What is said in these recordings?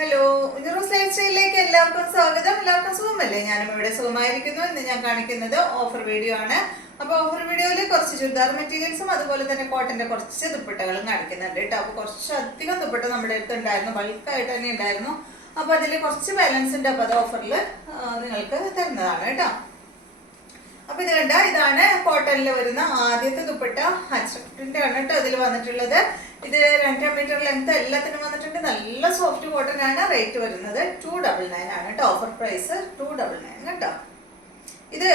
Hello, ഉഞ്ഞറൂസ് life സ്റ്റൈലിലേക്ക് എല്ലാവർക്കും സ്വാഗതം. എല്ലാവർക്കും സുഖമല്ലേ? ഞാനും ഇവിടെ സുഖമായിരിക്കുന്നു. ഇന്ന് ഞാൻ കാണിക്കുന്നത് ഓഫർ വീഡിയോ ആണ്. അപ്പോൾ ഓഫർ വീഡിയോയിൽ കുറച്ച് ചുരിദാർ മെറ്റീരിയൽസും അതുപോലെ തന്നെ കോട്ടന്റെ കുറച്ച് ദുപ്പട്ടകളും കാണിക്കുന്നുണ്ട് കേട്ടോ. അപ്പോൾ കുറച്ചധികം ദുപ്പട്ട നമ്മുടെ അടുത്ത് ഉണ്ടായിരുന്നു, ബൾക്കായിട്ട് തന്നെ ഉണ്ടായിരുന്നു. അപ്പോൾ അതിൽ കുറച്ച് ബാലൻസ് ഉണ്ട്. അപ്പോൾ അത് ഓഫറിൽ നിങ്ങൾക്ക് തരുന്നതാണ് കേട്ടോ. അപ്പൊ ഇത് കണ്ട, ഇതാണ് കോട്ടണിൽ വരുന്ന ആദ്യത്തെ ദുപ്പട്ട. അച്ചട്ടിന്റെ ആണ് കേട്ടോ ഇതിൽ വന്നിട്ടുള്ളത്. ഇത് 2 മീറ്റർ ലെങ്ത് എല്ലാത്തിനും വന്നിട്ടുണ്ട്. നല്ല സോഫ്റ്റ് കോട്ടൺ ആണ്. റേറ്റ് വരുന്നത് 299 ആണ് കേട്ടോ. ഓഫർ പ്രൈസ് 299 കേട്ടോ. ഇത്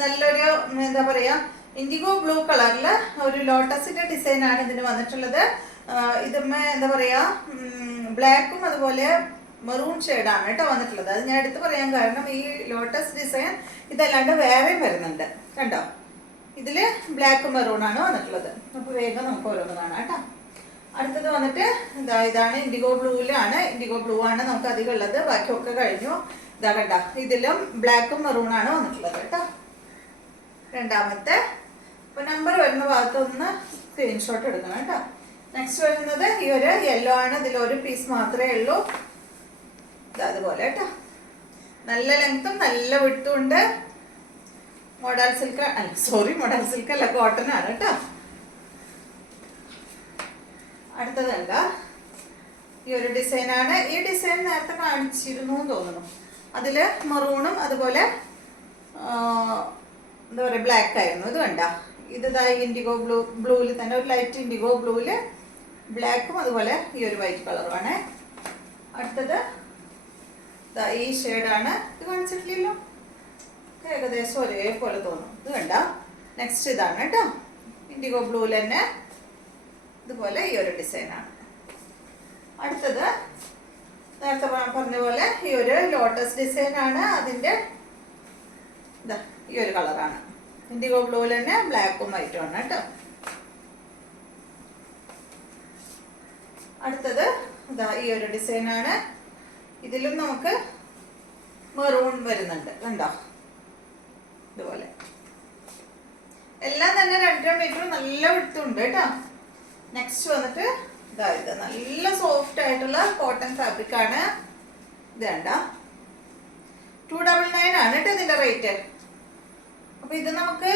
നല്ലൊരു എന്താ പറയാ, ഇൻഡിഗോ ബ്ലൂ കളറില് ഒരു ലോട്ടസിന്റെ ഡിസൈൻ ആണ് ഇതിന് വന്നിട്ടുള്ളത്. ഇതുമ്മ എന്താ പറയാ, ബ്ലാക്കും അതുപോലെ മെറൂൺ ഷെയ്ഡാണ് കേട്ടോ വന്നിട്ടുള്ളത്. അത് ഞാൻ എടുത്ത് പറയാൻ കാരണം ഈ ലോട്ടസ് ഡിസൈൻ ഇതല്ലാണ്ട് വേറെയും വരുന്നുണ്ട് കണ്ടോ. ഇതില് ബ്ലാക്ക് മെറൂൺ ആണ് വന്നിട്ടുള്ളത്. അപ്പൊ വേഗം നമുക്ക് ഓരോന്ന് കാണാം കേട്ടോ. അടുത്തത് വന്നിട്ട് ഇതാണ് ഇൻഡിഗോ ബ്ലൂവിലാണ്. ഇൻഡിഗോ ബ്ലൂ ആണ് നമുക്ക് അധികം ഉള്ളത്, ബാക്കിയൊക്കെ കഴിഞ്ഞു. ഇതാ കണ്ട, ഇതിലും ബ്ലാക്കും മെറൂൺ ആണ് വന്നിട്ടുള്ളത് കേട്ടോ. രണ്ടാമത്തെ ഇപ്പൊ നമ്പർ വരുന്ന ഭാഗത്തൊന്ന് സ്ക്രീൻഷോട്ട് എടുക്കണം കേട്ടോ. നെക്സ്റ്റ് വരുന്നത് ഈ ഒരു യെല്ലോ ആണ്. ഇതിൽ ഒരു പീസ് മാത്രമേ ഉള്ളൂ. അതുപോലെ കേട്ടോ, നല്ല ലെങ്ത്തും നല്ല വിട്ടും ഉണ്ട്. മോഡൽ സിൽക്ക് അല്ല, സോറി മോഡൽ സിൽക്ക് അല്ല, കോട്ടൺ ആണ് കേട്ടോ. അടുത്തത് എന്താ, ഈ ഒരു ഡിസൈൻ ആണ്. ഈ ഡിസൈൻ നേരത്തെ കാണിച്ചിരുന്നു എന്ന് തോന്നുന്നു. അതില് മെറൂണും അതുപോലെ എന്താ പറയാ ബ്ലാക്ക് ആയിരുന്നു. ഇത് കണ്ട, ഇത് ഇൻഡിഗോ ബ്ലൂവിൽ തന്നെ ഒരു ലൈറ്റ് ഇൻഡിഗോ ബ്ലൂവില് ബ്ലാക്കും അതുപോലെ ഈ ഒരു വൈറ്റ് കളറുമാണ്. അടുത്തത് ഈ ഷെയ്ഡാണ്. ഇത് കാണിച്ചിട്ടില്ലല്ലോ, ഏകദേശം ഒരേപോലെ തോന്നും. ഇത് കണ്ട. നെക്സ്റ്റ് ഇതാണ് കേട്ടോ, ഇൻഡിഗോ ബ്ലൂവിൽ തന്നെ ഇതുപോലെ ഈ ഒരു ഡിസൈനാണ്. അടുത്തത് നേരത്തെ പറഞ്ഞ പോലെ ഈ ഒരു ലോട്ടസ് ഡിസൈൻ ആണ്. അതിൻ്റെ ഈ ഒരു കളറാണ്. ഇൻഡിഗോ ബ്ലൂവിൽ തന്നെ ബ്ലാക്കും വൈറ്റും ആണ് കേട്ടോ. അടുത്തത് ഈ ഒരു ഡിസൈനാണ്. ഇതിലും നമുക്ക് മെറൂൺ വരുന്നുണ്ട് കണ്ടോ, ഇതുപോലെ. എല്ലാം തന്നെ 2 മീറ്റർ നല്ല വിട്ടുണ്ട് കേട്ടോ. നെക്സ്റ്റ് വന്നിട്ട് ഇത് നല്ല സോഫ്റ്റ് ആയിട്ടുള്ള കോട്ടൺ ഫാബ്രിക് ആണ്. ഇത് കണ്ട, 299 ആണ് കേട്ടോ ഇതിന്റെ റേറ്റ്. അപ്പൊ ഇത് നമുക്ക്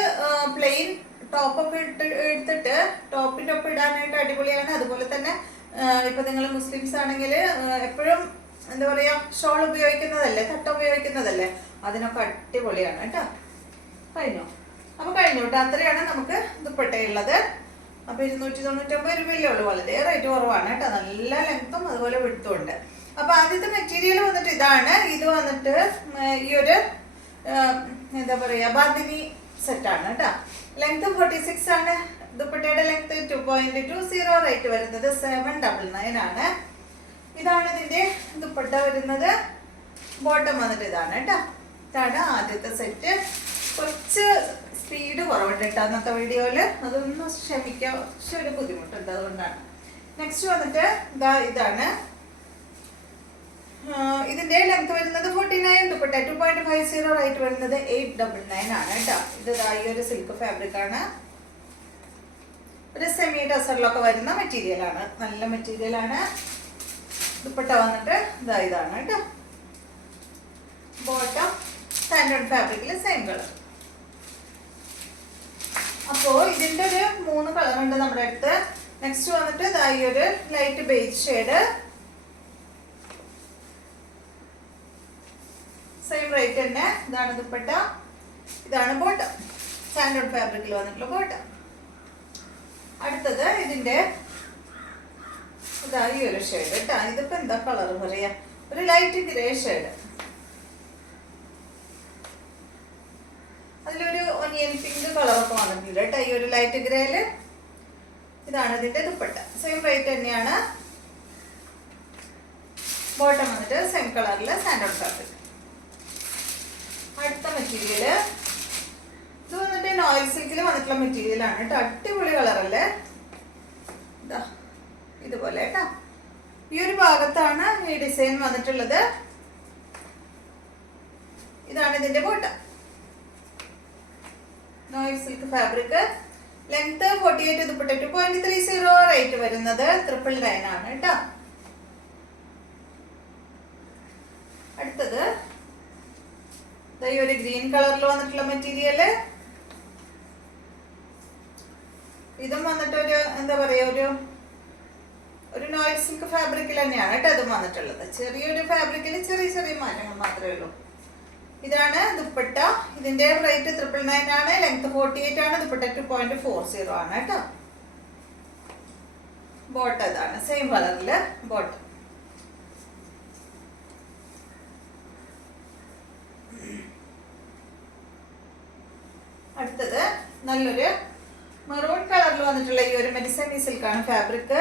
പ്ലെയിൻ ടോപ്പൊക്കെ എടുത്തിട്ട് ടോപ്പിന്റെ ഒപ്പം ഇടാനായിട്ട് അടിപൊളിയാണ്. അതുപോലെ തന്നെ ഇപ്പൊ നിങ്ങൾ മുസ്ലിംസ് ആണെങ്കിൽ എപ്പോഴും എന്താ പറയാ ഷോൾ ഉപയോഗിക്കുന്നതല്ലേ, തട്ട ഉപയോഗിക്കുന്നതല്ലേ, അതിനൊക്കെ അടിപൊളിയാണ് കേട്ടോ. കഴിഞ്ഞു. അപ്പൊ കഴിഞ്ഞു കേട്ടോ. അത്രയാണ് നമുക്ക് ദുപ്പട്ടയുള്ളത്. അപ്പൊ 299 രൂപയല്ലേ ഉള്ളൂ. വളരെ റേറ്റ് കുറവാണ് കേട്ടോ. നല്ല ലെങ്ത്തും അതുപോലെ വിട്ടും ഉണ്ട്. അപ്പൊ ആദ്യത്തെ മെറ്റീരിയൽ വന്നിട്ട് ഇതാണ്. ഇത് വന്നിട്ട് ഈ ഒരു എന്താ പറയാ ബാന്തിനി സെറ്റാണ് കേട്ടോ. ലെങ്ത് 46 ആണ്. ദുപ്പട്ടയുടെ ലെങ്ത് 2.20. റേറ്റ് വരുന്നത് 799 ആണ്. ഇതാണ് ഇതിന്റെ ദുപ്പട്ട വരുന്നത്. ബോട്ടം വന്നിട്ട് ഇതാണ് കേട്ടോ. ഇതാണ് ആദ്യത്തെ സെറ്റ്. കുറച്ച് സ്പീഡ് കുറവുണ്ട് കേട്ടോ അന്നത്തെ വീഡിയോയില്. അതൊന്ന് ക്ഷമിക്കാം, പക്ഷെ ഒരു ബുദ്ധിമുട്ടുണ്ട്, അതുകൊണ്ടാണ്. നെക്സ്റ്റ് വന്നിട്ട് ഇതാണ്. ഇതിന്റെ ലെങ്ത് വരുന്നത് 49. ദുപ്പട്ട 2.50. റേറ്റ് വരുന്നത് 899 ആണ് കേട്ടോ. ഇത് ഈ ഒരു സിൽക്ക് ഫാബ്രിക് ആണ്. ഒരു സെമി ഡസറിലൊക്കെ വരുന്ന മെറ്റീരിയൽ ആണ്. നല്ല മെറ്റീരിയൽ ആണ്. ദുപ്പട്ട വന്നിട്ട് ഇതാണ് കേട്ടോ. ബോട്ടം സ്റ്റാൻഡേർഡ് ഫാബ്രിക്കിൽ സെയിം കളർ. അപ്പോ ഇതിന്റെ ഒരു 3 കളർ ഉണ്ട് നമ്മുടെ അടുത്ത്. നെക്സ്റ്റ് വന്നിട്ട് ഈ ഒരു light beige shade. Same rate തന്നെ. ഇതാണ് ദുപ്പട്ട, ഇതാണ് ബോട്ടം. സ്റ്റാൻഡേർഡ് ഫാബ്രിക്കിൽ വന്നിട്ടുള്ള ബോട്ടം. അടുത്തത് ഇതിന്റെ ഈ ഒരു ഷെയ്ഡ് കേട്ടോ. ഇതിപ്പോ എന്താ കളർ പറയാ, ഒരു ലൈറ്റ് ഗ്രേ ഷെയ്ഡ്. അതിലൊരു ഒനിയൻ പിങ്ക് കളറൊക്കെ വന്നിട്ടുണ്ട് കേട്ടോ ഈ ഒരു ലൈറ്റ് ഗ്രേയില്. ഇതാണ് ഇതിന്റെ ദുപ്പട്ട. സെയിം റേറ്റ് തന്നെയാണ്. ബോട്ടം വന്നിട്ട് സെയിം കളറില് സ്റ്റാൻഡേർഡ് ഫാബ്രിക്. അടുത്ത മെറ്റീരിയല് ഇത് വന്നിട്ട് നോയിൽ സിൽക്കിൽ വന്നിട്ടുള്ള മെറ്റീരിയൽ ആണ് കേട്ടോ. അടിപൊളി കളറല്ലേ. ഇതുപോലെ കേട്ടോ. ഈ ഒരു ഭാഗത്താണ് ഈ ഡിസൈൻ വന്നിട്ടുള്ളത്. ഇതാണ് ഇതിന്റെ bottom. Noil silk fabric. Length 48. Dupatta 2.30. Rate വരുന്നത് 999 ആണ് കേട്ടോ. ഈ ഒരു ഗ്രീൻ കളറിൽ വന്നിട്ടുള്ള മെറ്റീരിയല്, ഇതും വന്നിട്ട് ഒരു എന്താ പറയാ ഒരു നോയിഡ് സിൽക്ക് ഫാബ്രിക്കിൽ തന്നെയാണ് കേട്ടോ ഇതും വന്നിട്ടുള്ളത്. ചെറിയൊരു ഫാബ്രിക്കിൽ ചെറിയ ചെറിയ മാറ്റങ്ങൾ മാത്രമേ ഉള്ളൂ. ഇതാണ് ദുപ്പട്ട. ഇതിന്റെ റേറ്റ് 999 ആണ്. ലെങ്ത് 48 ആണ്. ദുപ്പട്ട 2.40 ആണ് കേട്ടോ. ബോട്ടം ഇതാണ്, സെയിം കളറില് ബോട്ടം. അടുത്തത് നല്ലൊരു മെറൂൺ കളറിൽ വന്നിട്ടുള്ള ഈ ഒരു മെഡിസിൻ സിൽക്കാണ് ഫാബ്രിക്.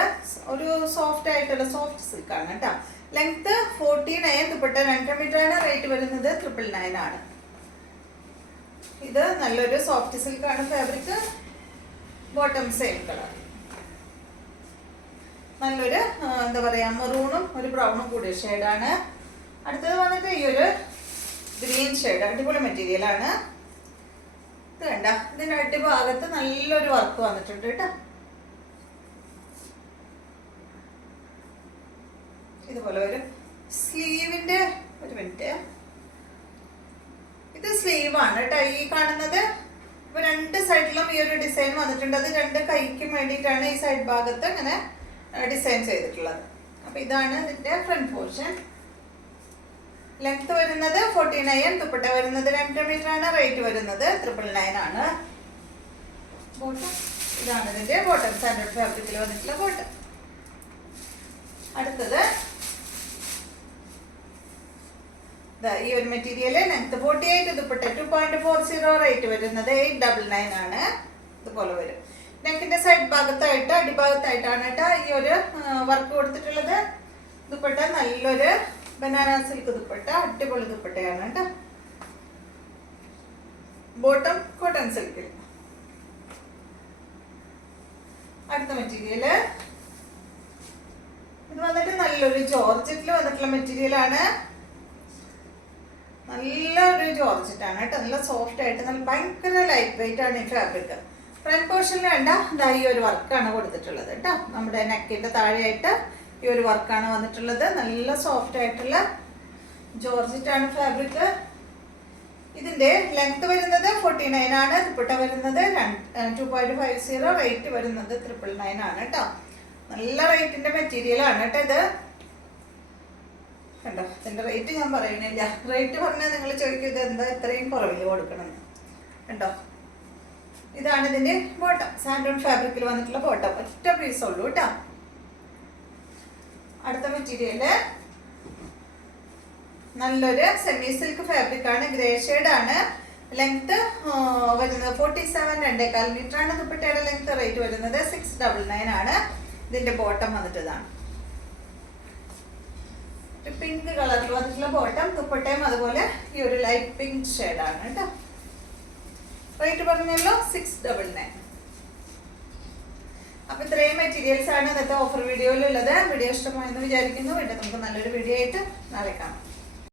ഒരു സോഫ്റ്റ് ആയിട്ടുള്ള സോഫ്റ്റ് സിൽക്കാണ് കേട്ടോ. ലെങ്ത് 49, ദുപ്പട്ട 2 മീറ്റർ ആണ്. റേറ്റ് വരുന്നത് 999 ആണ്. ഇത് നല്ലൊരു സോഫ്റ്റ് സിൽക്കാണ് ഫാബ്രിക്. Bottom same colour. നല്ലൊരു എന്താ പറയാ മെറൂണും ഒരു ബ്രൗണും കൂടിയ ഷെയ്ഡാണ്. അടുത്തത് വന്നിട്ട് ഈ ഒരു ഗ്രീൻ ഷെയ്ഡ്. അടിപൊളി മെറ്റീരിയൽ ആണ്. ഇത് കണ്ട, ഇതിന്റെ അടിഭാഗത്ത് നല്ലൊരു വർക്ക് വന്നിട്ടുണ്ട് കേട്ടോ. ഇതുപോലെ ഒരു സ്ലീവിന്റെ ഒരു മിനിറ്റ്, ഇത് സ്ലീവ് ആണ് കേട്ടോ ഈ കാണുന്നത്. അപ്പൊ രണ്ട് സൈഡിലും ഈ ഒരു ഡിസൈൻ വന്നിട്ടുണ്ട്. അത് രണ്ട് കൈക്കും വേണ്ടിയിട്ടാണ് ഈ സൈഡ് ഭാഗത്ത് ഇങ്ങനെ ഡിസൈൻ ചെയ്തിട്ടുള്ളത്. അപ്പൊ ഇതാണ് ഇതിന്റെ ഫ്രണ്ട് പോർഷൻ. ലെങ്ത് വരുന്നത് 49, ദുപ്പട്ട വരുന്നത് 2 മീറ്റർ ആണ്. റേറ്റ് വരുന്നത് 999 ആണ്. ബോട്ടം ഇതാണ് ഇതിന്റെ ബോട്ടം. സ്റ്റാൻഡേർഡ് ഫാബ്രിക്കിൽ വന്നിട്ടുള്ള ബോട്ടം. അടുത്തത് ഈ ഒരു മെറ്റീരിയൽ ലെങ്ത് 48, ദുപ്പട്ട 2.40, റേറ്റ് വരുന്നത് 899 ആണ്. ഇതുപോലെ വരും. നെക്കിന്റെ സൈഡ് ഭാഗത്തായിട്ട് അടിഭാഗത്തായിട്ടാണ് കേട്ടോ ഈ ഒരു വർക്ക് കൊടുത്തിട്ടുള്ളത്. ദുപ്പട്ട നല്ലൊരു ബനാന സിൽക്ക് ദുപ്പട്ട, അടിപൊളി ദുപ്പട്ടയാണ് കേട്ടോ. ബോട്ടം കോട്ടൺ സിൽക്കിൽ. അടുത്ത മെറ്റീരിയല് ഇത് വന്നിട്ട് നല്ലൊരു ജോർജറ്റിൽ വന്നിട്ടുള്ള മെറ്റീരിയൽ ആണ്. നല്ലൊരു ജോർജറ്റ് ആണ് കേട്ടോ. നല്ല സോഫ്റ്റ് ആയിട്ട് നല്ല ഭയങ്കര ലൈറ്റ് വെയിറ്റ് ആണ് ഈ ഫാബ്രിക്. ഫ്രണ്ട് പോർഷനിൽ വേണ്ട ഈ ഒരു വർക്കാണ് കൊടുത്തിട്ടുള്ളത് കേട്ടോ. നമ്മുടെ നെക്കിന്റെ താഴെയായിട്ട് ഈ ഒരു വർക്കാണ് വന്നിട്ടുള്ളത്. നല്ല സോഫ്റ്റ് ആയിട്ടുള്ള ജോർജറ്റ് ആണ് ഫാബ്രിക്. ഇതിന്റെ ലെങ്ത് വരുന്നത് 49 ആണ്. ദുപ്പട്ട വരുന്നത് 2.50, റേറ്റ് വരുന്നത് 999 ആണ് കേട്ടോ. നല്ല റേറ്റിന്റെ മെറ്റീരിയൽ ആണ് കേട്ടോ ഇത്. കണ്ടോ, ഇതിന്റെ റേറ്റ് ഞാൻ പറയുന്നില്ല. റേറ്റ് പറഞ്ഞാൽ നിങ്ങൾ ചോദിക്കും ഇത് എന്താ ഇത്രയും കുറവില് കൊടുക്കണം. കണ്ടോ, ഇതാണ് ഇതിന്റെ ബോട്ടം. സാൻഡൂൺ ഫാബ്രിക്കിൽ വന്നിട്ടുള്ള ബോട്ടം. ഒറ്റ പീസ് ഉള്ളൂ കേട്ടോ. അടുത്ത മെറ്റീരിയല് നല്ലൊരു സെമി സിൽക്ക് ഫാബ്രിക് ആണ്. ഗ്രേ ഷെയ്ഡ് ആണ്. ലെങ്ത് വരുന്നത് 47, 2.25 മീറ്റർ ആണ്. ദുപ്പട്ടയുടെ ലെങ്ത്. റേറ്റ് വരുന്നത് 699 ആണ്. ഇതിന്റെ ബോട്ടം വന്നിട്ട് ഇതാണ്. പിങ്ക് കളറിൽ വന്നിട്ടുള്ള ബോട്ടം. ദുപ്പട്ടയും അതുപോലെ ഈ ഒരു ലൈറ്റ് പിങ്ക് ഷെയ്ഡ് ആണ് കേട്ടോ. റേറ്റ് പറഞ്ഞല്ലോ 699. അപ്പൊ ഇത്രയും മെറ്റീരിയൽസ് ആണ് ഇന്നത്തെ ഓഫർ വീഡിയോയിലുള്ളത്. വീഡിയോ ഇഷ്ടമായെന്ന് വിചാരിക്കുന്നു. വീണ്ടും നമുക്ക് നല്ലൊരു വീഡിയോ ആയിട്ട് നാളെ കാണാം.